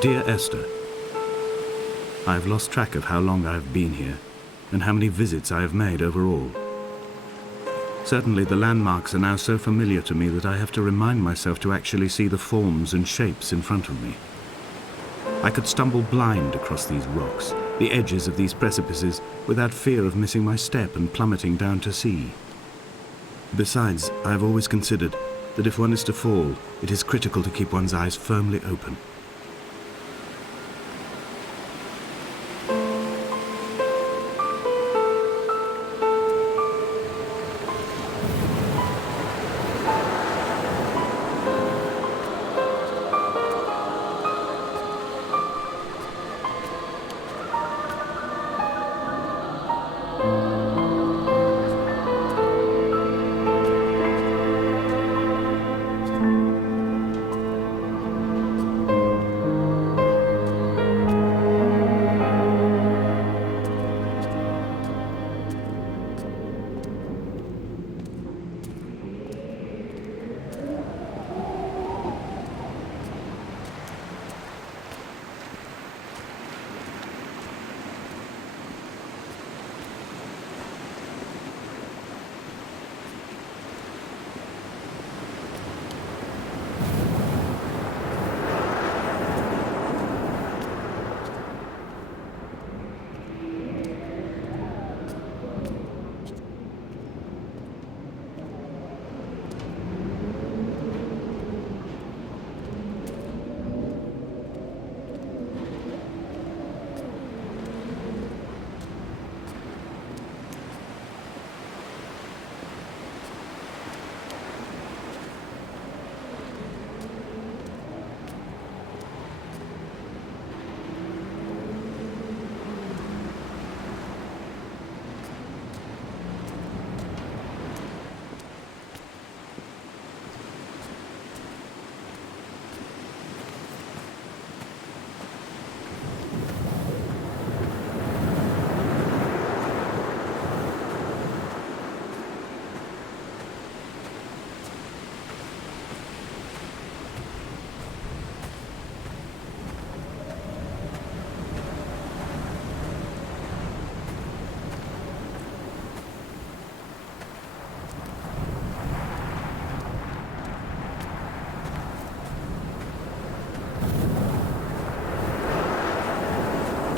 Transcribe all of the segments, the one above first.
Dear Esther, I have lost track of how long I have been here and how many visits I have made overall. Certainly the landmarks are now so familiar to me that I have to remind myself to actually see the forms and shapes in front of me. I could stumble blind across these rocks, the edges of these precipices, without fear of missing my step and plummeting down to sea. Besides, I have always considered that if one is to fall, it is critical to keep one's eyes firmly open.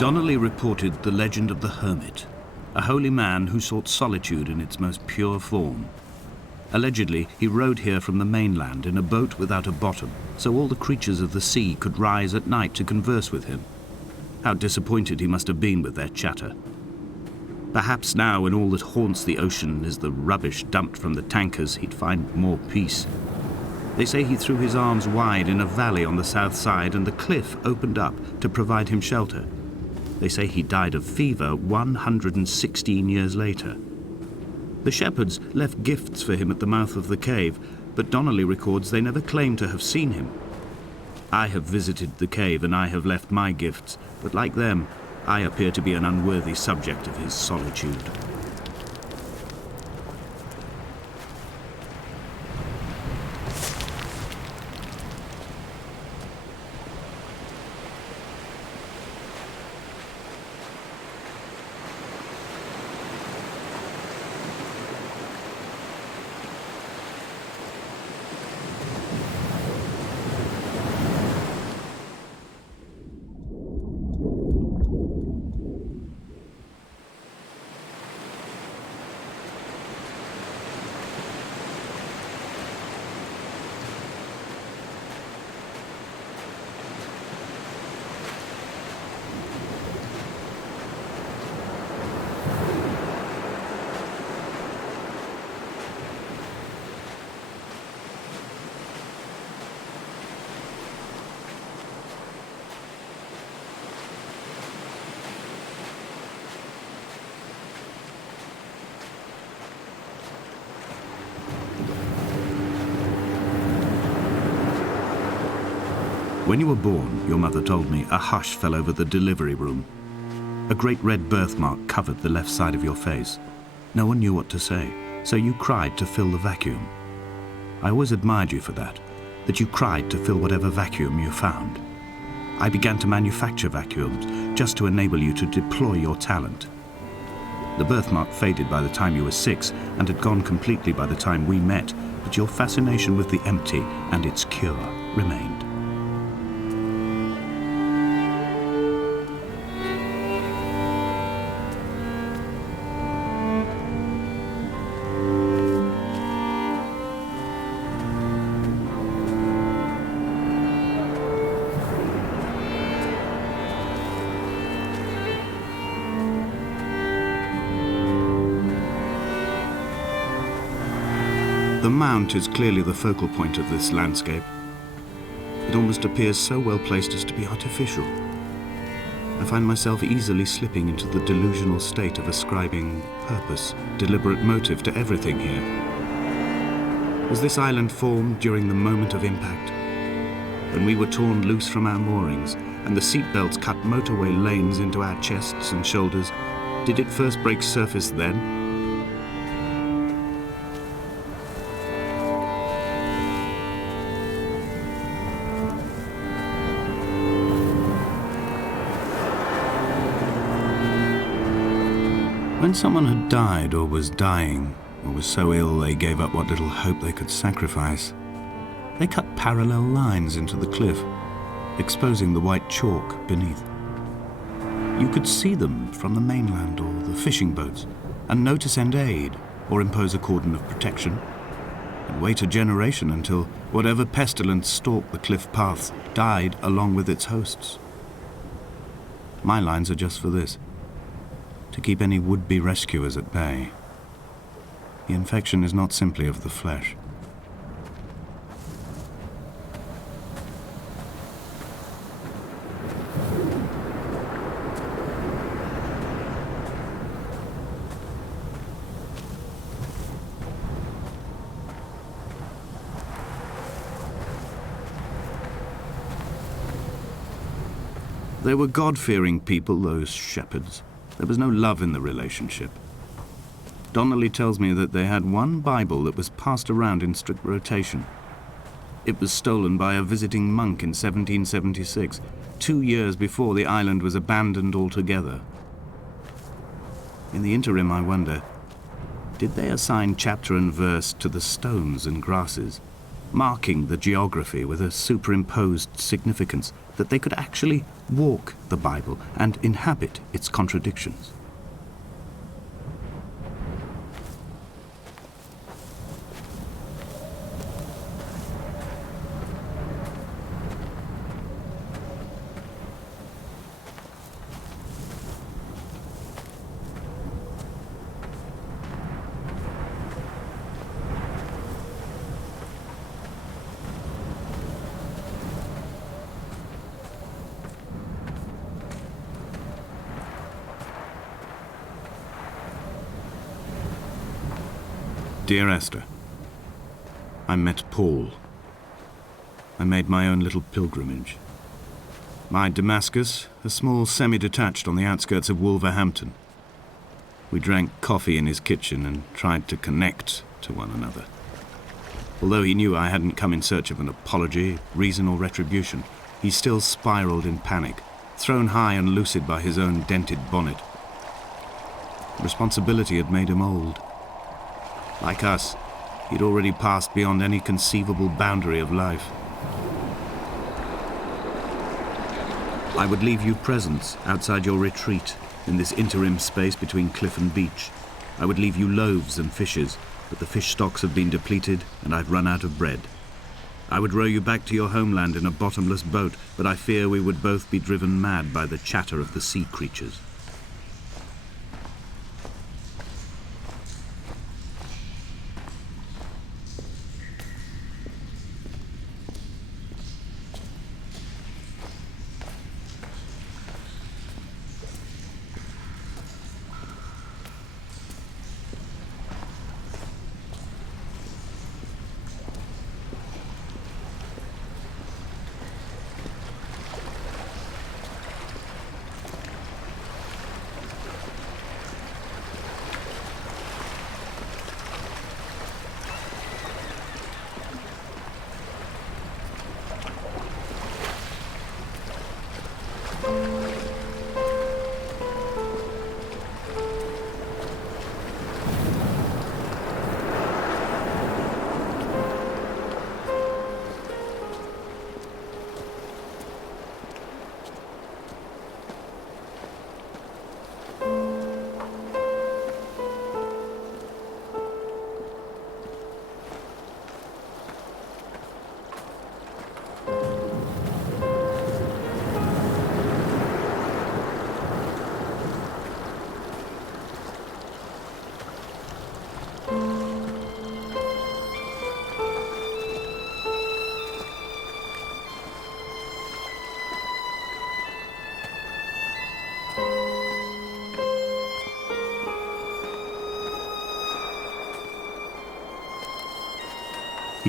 Donnelly reported the legend of the hermit, a holy man who sought solitude in its most pure form. Allegedly, he rode here from the mainland in a boat without a bottom, so all the creatures of the sea could rise at night to converse with him. How disappointed he must have been with their chatter. Perhaps now, when all that haunts the ocean is the rubbish dumped from the tankers, he'd find more peace. They say he threw his arms wide in a valley on the south side, and the cliff opened up to provide him shelter. They say he died of fever 116 years later. The shepherds left gifts for him at the mouth of the cave, but Donnelly records they never claimed to have seen him. I have visited the cave and I have left my gifts, but like them, I appear to be an unworthy subject of his solitude. When you were born, your mother told me, a hush fell over the delivery room. A great red birthmark covered the left side of your face. No one knew what to say, so you cried to fill the vacuum. I always admired you for that you cried to fill whatever vacuum you found. I began to manufacture vacuums just to enable you to deploy your talent. The birthmark faded by the time you were 6 and had gone completely by the time we met, but your fascination with the empty and its cure remained. The mount is clearly the focal point of this landscape. It almost appears so well placed as to be artificial. I find myself easily slipping into the delusional state of ascribing purpose, deliberate motive to everything here. Was this island formed during the moment of impact? When we were torn loose from our moorings and the seatbelts cut motorway lanes into our chests and shoulders, did it first break surface then? When someone had died or was dying, or was so ill they gave up what little hope they could sacrifice, they cut parallel lines into the cliff, exposing the white chalk beneath. You could see them from the mainland or the fishing boats, and know to send aid or impose a cordon of protection, and wait a generation until whatever pestilence stalked the cliff paths died along with its hosts. My lines are just for this: to keep any would-be rescuers at bay. The infection is not simply of the flesh. They were God-fearing people, those shepherds. There was no love in the relationship. Donnelly tells me that they had one Bible that was passed around in strict rotation. It was stolen by a visiting monk in 1776, 2 years before the island was abandoned altogether. In the interim, I wonder, did they assign chapter and verse to the stones and grasses, marking the geography with a superimposed significance that they could actually walk the Bible and inhabit its contradictions? Dear Esther, I met Paul. I made my own little pilgrimage. My Damascus, a small semi-detached on the outskirts of Wolverhampton. We drank coffee in his kitchen and tried to connect to one another. Although he knew I hadn't come in search of an apology, reason or retribution, he still spiraled in panic, thrown high and lucid by his own dented bonnet. Responsibility had made him old. Like us, he'd already passed beyond any conceivable boundary of life. I would leave you presents outside your retreat in this interim space between cliff and beach. I would leave you loaves and fishes, but the fish stocks have been depleted and I've run out of bread. I would row you back to your homeland in a bottomless boat, but I fear we would both be driven mad by the chatter of the sea creatures.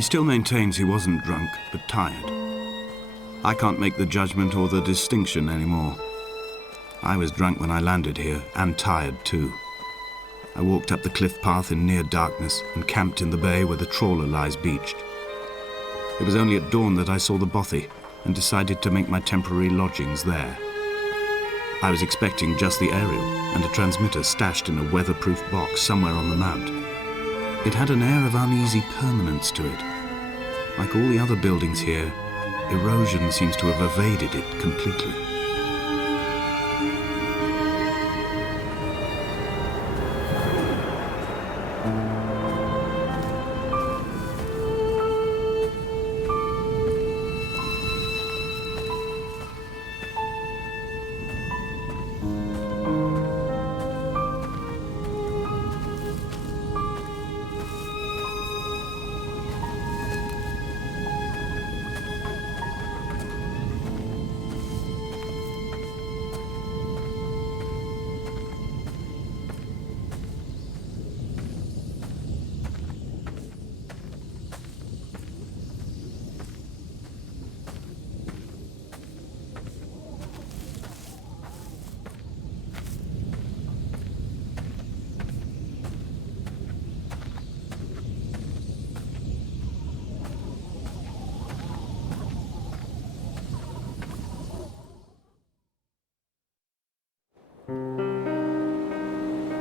still maintains he wasn't drunk, but tired. I can't make the judgment or the distinction anymore. I was drunk when I landed here, and tired too. I walked up the cliff path in near darkness and camped in the bay where the trawler lies beached. It was only at dawn that I saw the bothy and decided to make my temporary lodgings there. I was expecting just the aerial and a transmitter stashed in a weatherproof box somewhere on the mount. It had an air of uneasy permanence to it. Like all the other buildings here, erosion seems to have evaded it completely.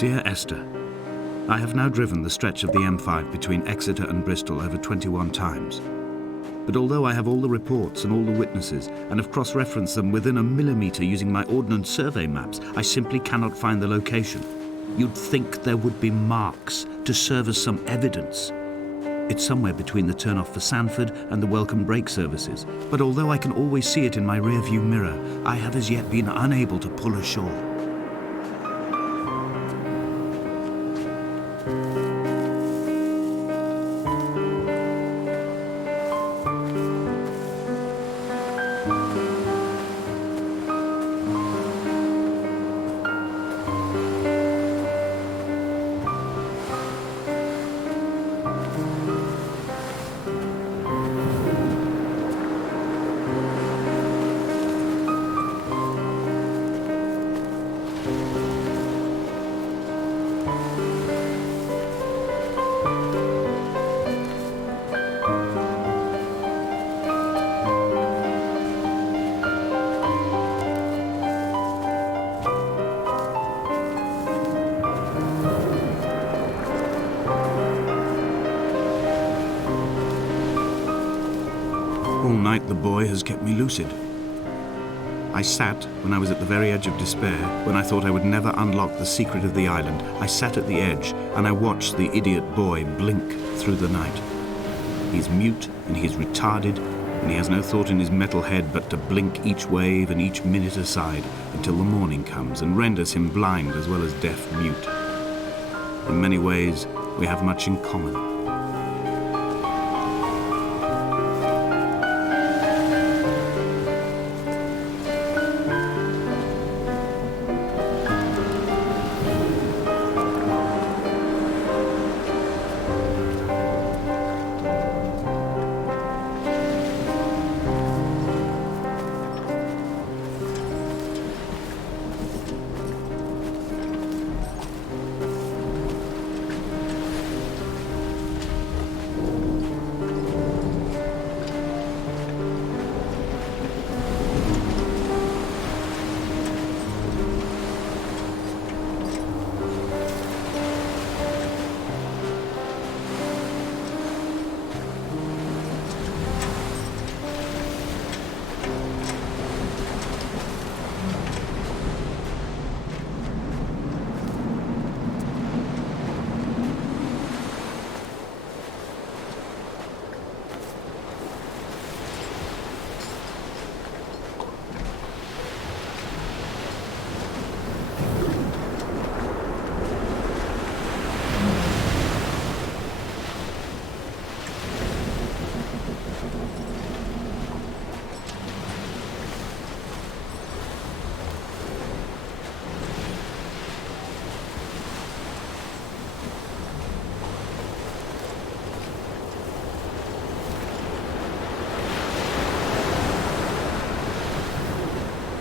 Dear Esther, I have now driven the stretch of the M5 between Exeter and Bristol over 21 times. But although I have all the reports and all the witnesses and have cross-referenced them within a millimetre using my Ordnance Survey maps, I simply cannot find the location. You'd think there would be marks to serve as some evidence. It's somewhere between the turn-off for Sanford and the welcome brake services, but although I can always see it in my rear-view mirror, I have as yet been unable to pull ashore. All night the boy has kept me lucid. I sat, when I was at the very edge of despair, when I thought I would never unlock the secret of the island, I sat at the edge and I watched the idiot boy blink through the night. He's mute and he's retarded and he has no thought in his metal head but to blink each wave and each minute aside until the morning comes and renders him blind as well as deaf-mute. In many ways, we have much in common.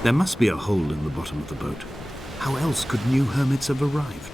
There must be a hole in the bottom of the boat. How else could new hermits have arrived?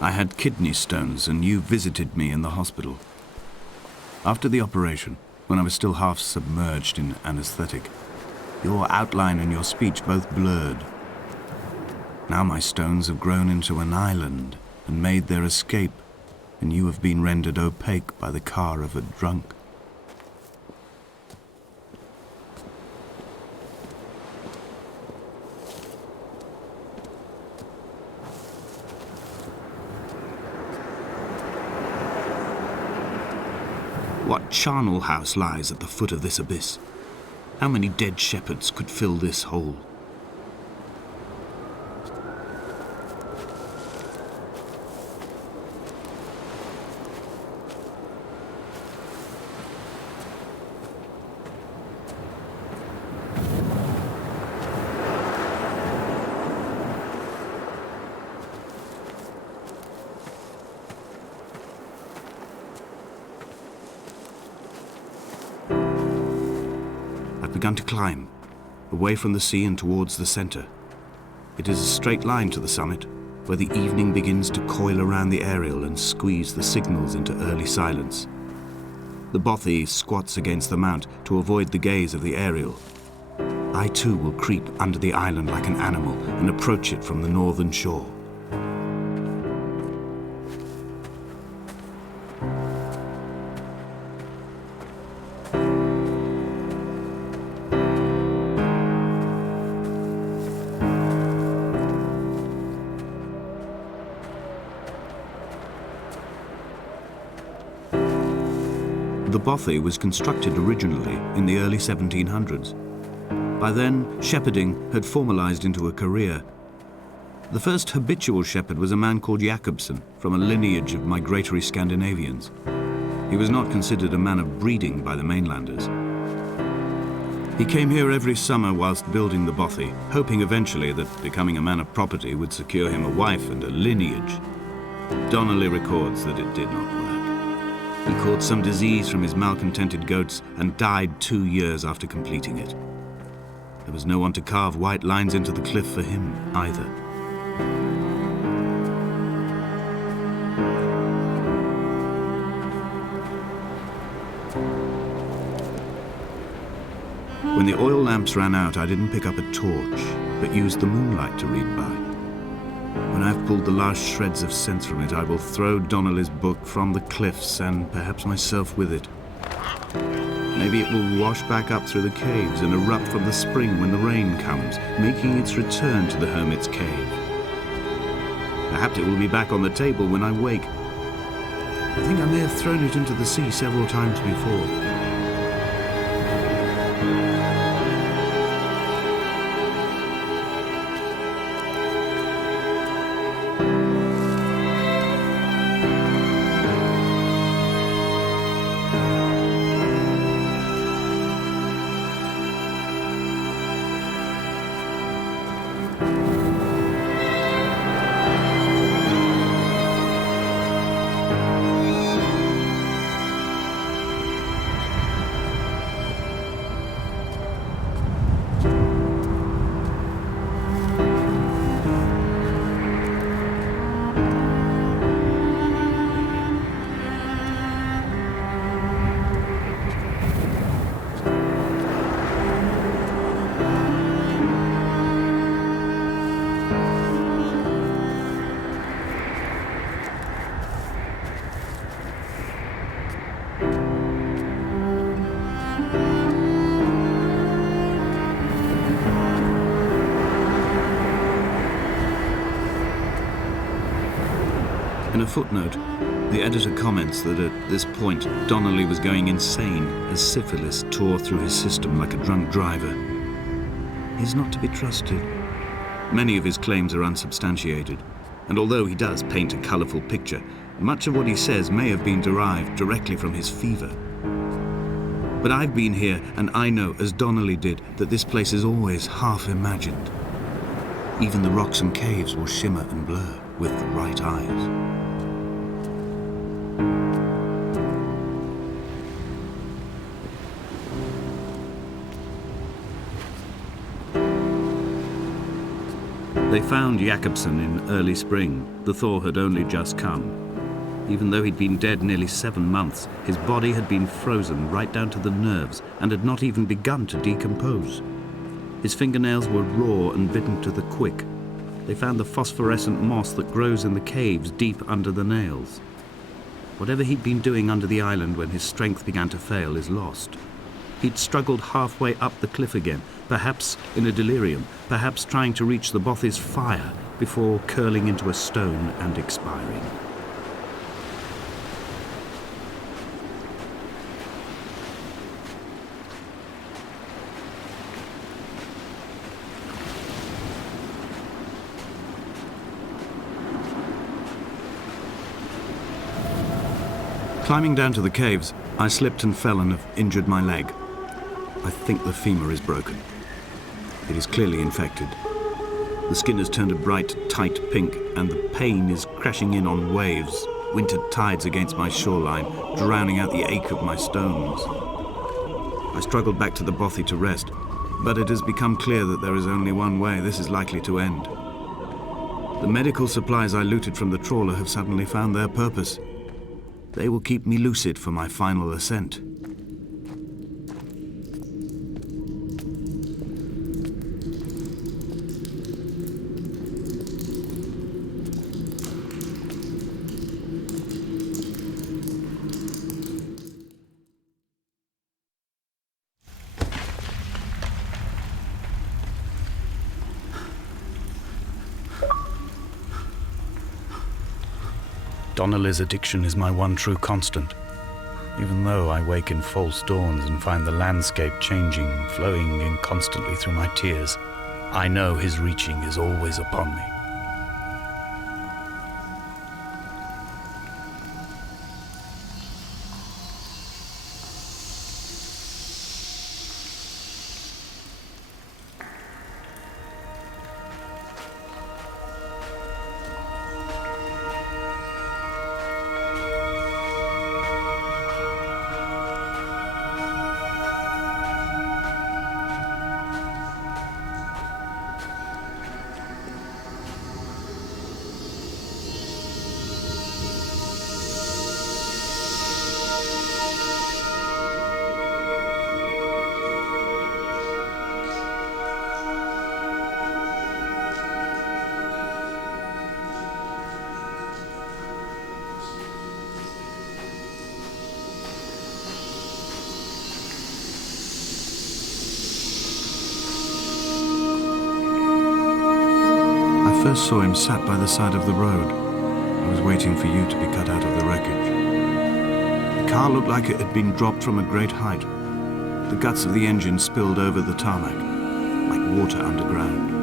I had kidney stones, and you visited me in the hospital. After the operation, when I was still half submerged in anesthetic, your outline and your speech both blurred. Now my stones have grown into an island and made their escape, and you have been rendered opaque by the car of a drunk. What charnel house lies at the foot of this abyss? How many dead shepherds could fill this hole? I've begun to climb, away from the sea and towards the center. It is a straight line to the summit, where the evening begins to coil around the aerial and squeeze the signals into early silence. The bothy squats against the mount to avoid the gaze of the aerial. I too will creep under the island like an animal and approach it from the northern shore. The bothy was constructed originally in the early 1700s. By then, shepherding had formalized into a career. The first habitual shepherd was a man called Jacobsen, from a lineage of migratory Scandinavians. He was not considered a man of breeding by the mainlanders. He came here every summer whilst building the bothy, hoping eventually that becoming a man of property would secure him a wife and a lineage. Donnelly records that it did not work. He caught some disease from his malcontented goats and died 2 years after completing it. There was no one to carve white lines into the cliff for him either. When the oil lamps ran out, I didn't pick up a torch, but used the moonlight to read by. When I've pulled the last shreds of sense from it, I will throw Donnelly's book from the cliffs and perhaps myself with it. Maybe it will wash back up through the caves and erupt from the spring when the rain comes, making its return to the hermit's cave. Perhaps it will be back on the table when I wake. I think I may have thrown it into the sea several times before. In a footnote, the editor comments that at this point Donnelly was going insane as syphilis tore through his system like a drunk driver. He's not to be trusted. Many of his claims are unsubstantiated, and although he does paint a colourful picture, much of what he says may have been derived directly from his fever. But I've been here, and I know, as Donnelly did, that this place is always half imagined. Even the rocks and caves will shimmer and blur with the right eyes. They found Jakobsen in early spring. The thaw had only just come. Even though he'd been dead nearly 7 months, his body had been frozen right down to the nerves and had not even begun to decompose. His fingernails were raw and bitten to the quick. They found the phosphorescent moss that grows in the caves deep under the nails. Whatever he'd been doing under the island when his strength began to fail is lost. He'd struggled halfway up the cliff again, perhaps in a delirium, perhaps trying to reach the Bothy's fire before curling into a stone and expiring. Climbing down to the caves, I slipped and fell and have injured my leg. I think the femur is broken. It is clearly infected. The skin has turned a bright, tight pink, and the pain is crashing in on waves, winter tides against my shoreline, drowning out the ache of my stones. I struggled back to the Bothy to rest, but it has become clear that there is only one way this is likely to end. The medical supplies I looted from the trawler have suddenly found their purpose. They will keep me lucid for my final ascent. Donnelly's addiction is my one true constant. Even though I wake in false dawns and find the landscape changing, flowing in constantly through my tears, I know his reaching is always upon me. I first saw him sat by the side of the road. I was waiting for you to be cut out of the wreckage. The car looked like it had been dropped from a great height. The guts of the engine spilled over the tarmac, like water underground.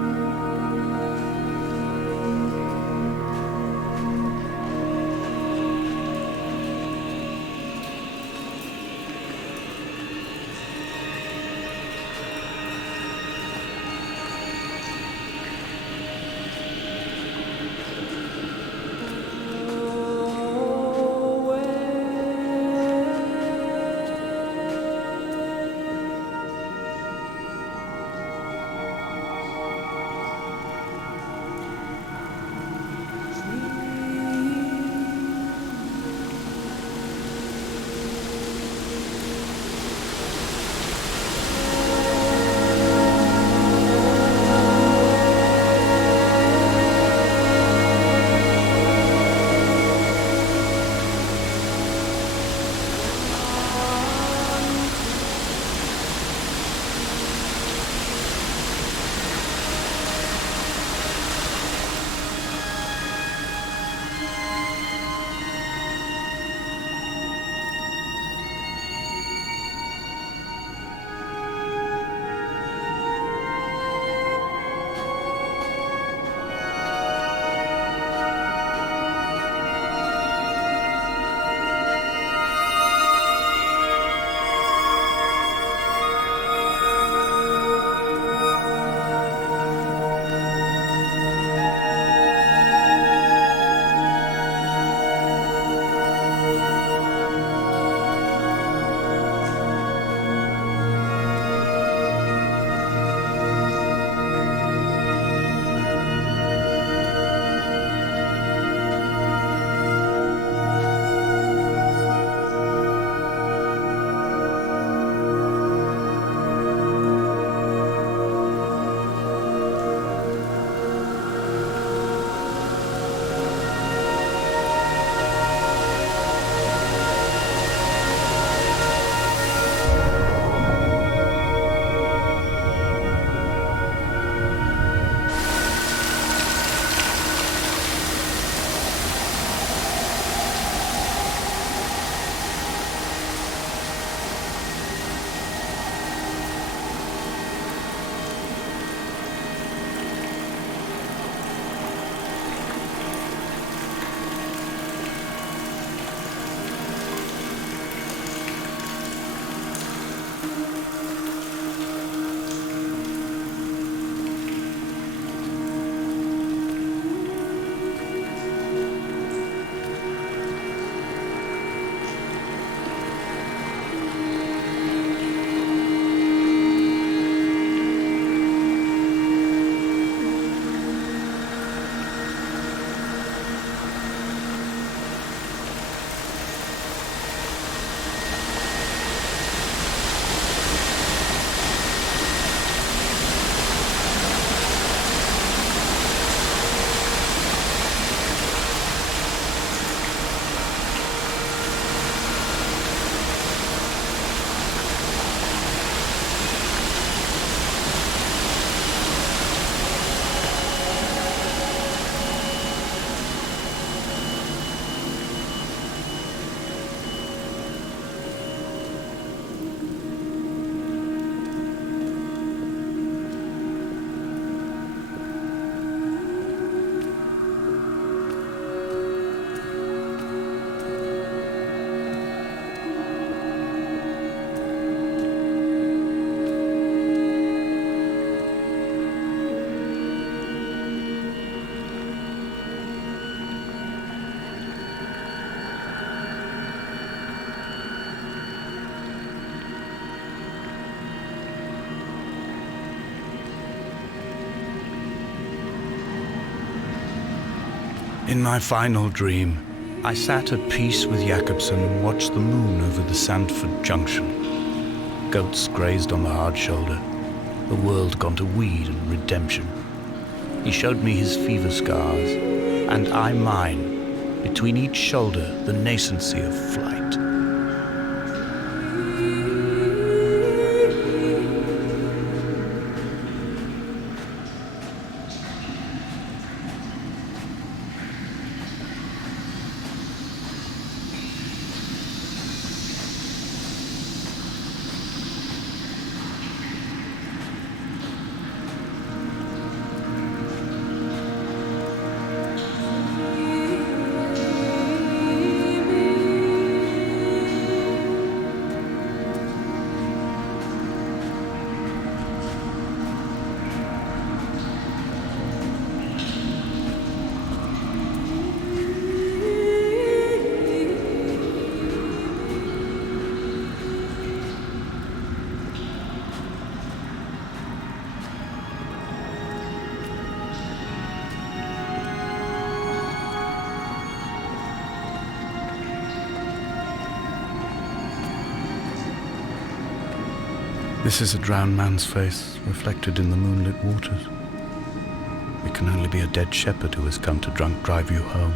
In my final dream, I sat at peace with Jakobsen and watched the moon over the Sandford Junction. Goats grazed on the hard shoulder, the world gone to weed and redemption. He showed me his fever scars, and I mine, between each shoulder the nascency of flight. This is a drowned man's face, reflected in the moonlit waters. It can only be a dead shepherd who has come to drunk drive you home.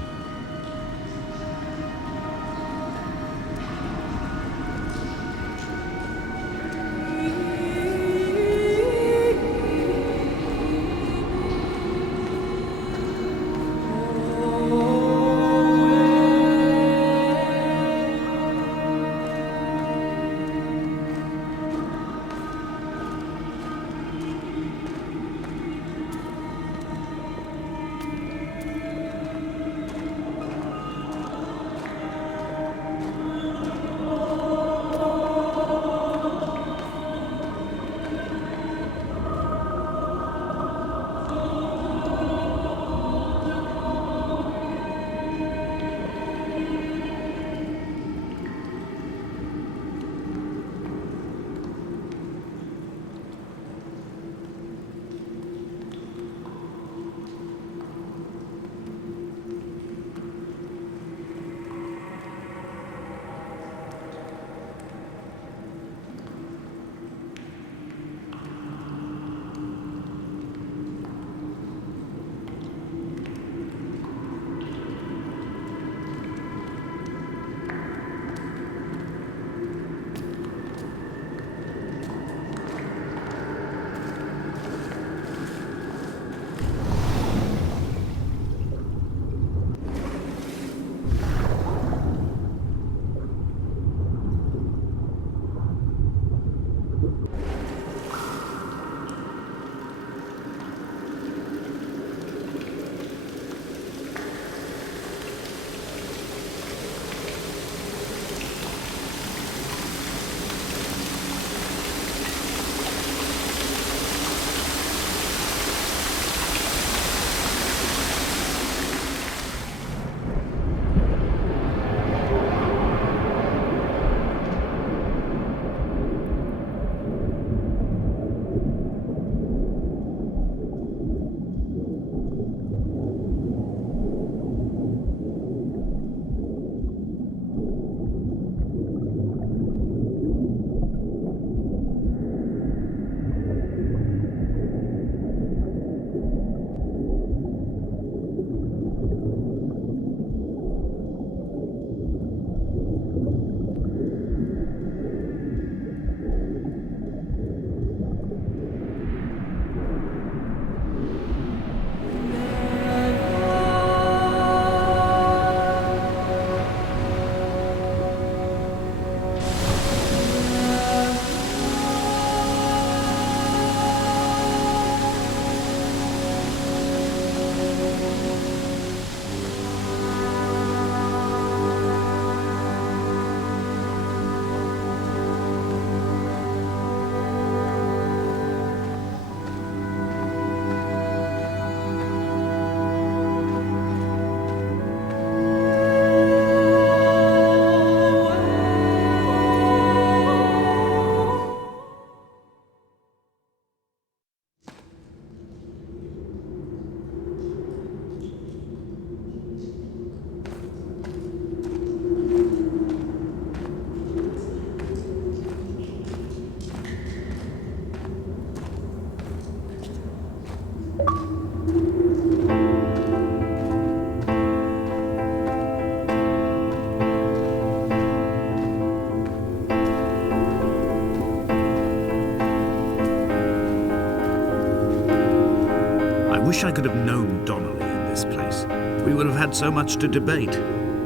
wish I could have known Donnelly in this place. We would have had so much to debate.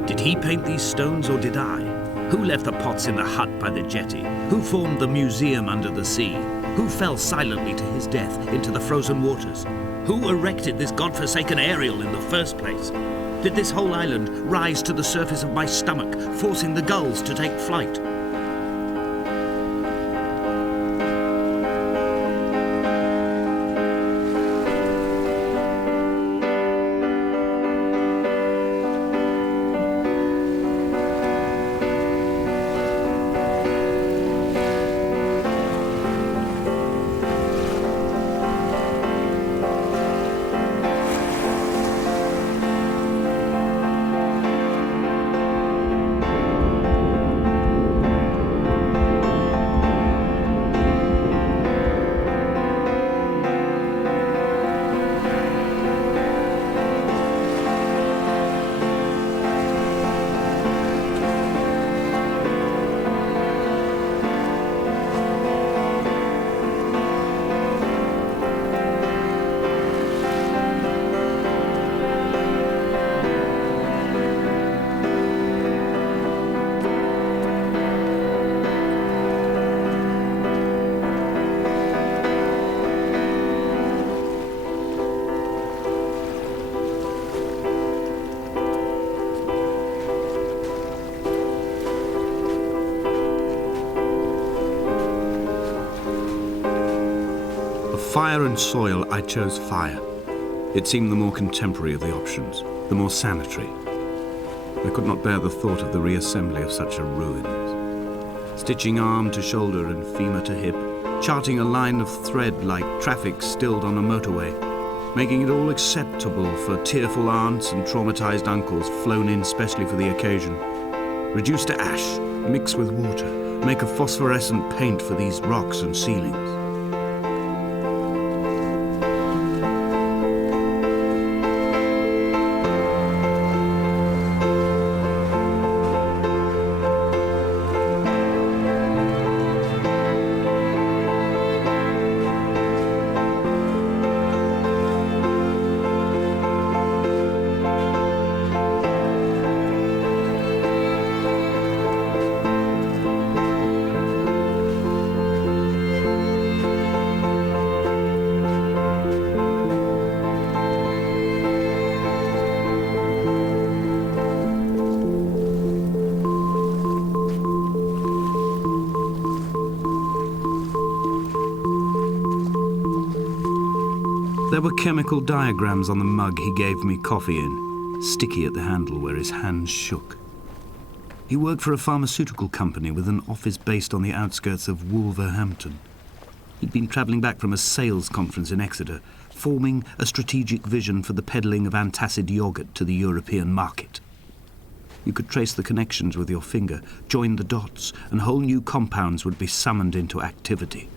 Did he paint these stones or did I? Who left the pots in the hut by the jetty? Who formed the museum under the sea? Who fell silently to his death into the frozen waters? Who erected this godforsaken aerial in the first place? Did this whole island rise to the surface of my stomach, forcing the gulls to take flight? Fire and soil, I chose fire. It seemed the more contemporary of the options, the more sanitary. I could not bear the thought of the reassembly of such a ruin. Stitching arm to shoulder and femur to hip, charting a line of thread like traffic stilled on a motorway, making it all acceptable for tearful aunts and traumatized uncles flown in specially for the occasion. Reduce to ash, mix with water, make a phosphorescent paint for these rocks and ceilings. There were chemical diagrams on the mug he gave me coffee in, sticky at the handle where his hands shook. He worked for a pharmaceutical company with an office based on the outskirts of Wolverhampton. He'd been travelling back from a sales conference in Exeter, forming a strategic vision for the peddling of antacid yogurt to the European market. You could trace the connections with your finger, join the dots, and whole new compounds would be summoned into activity.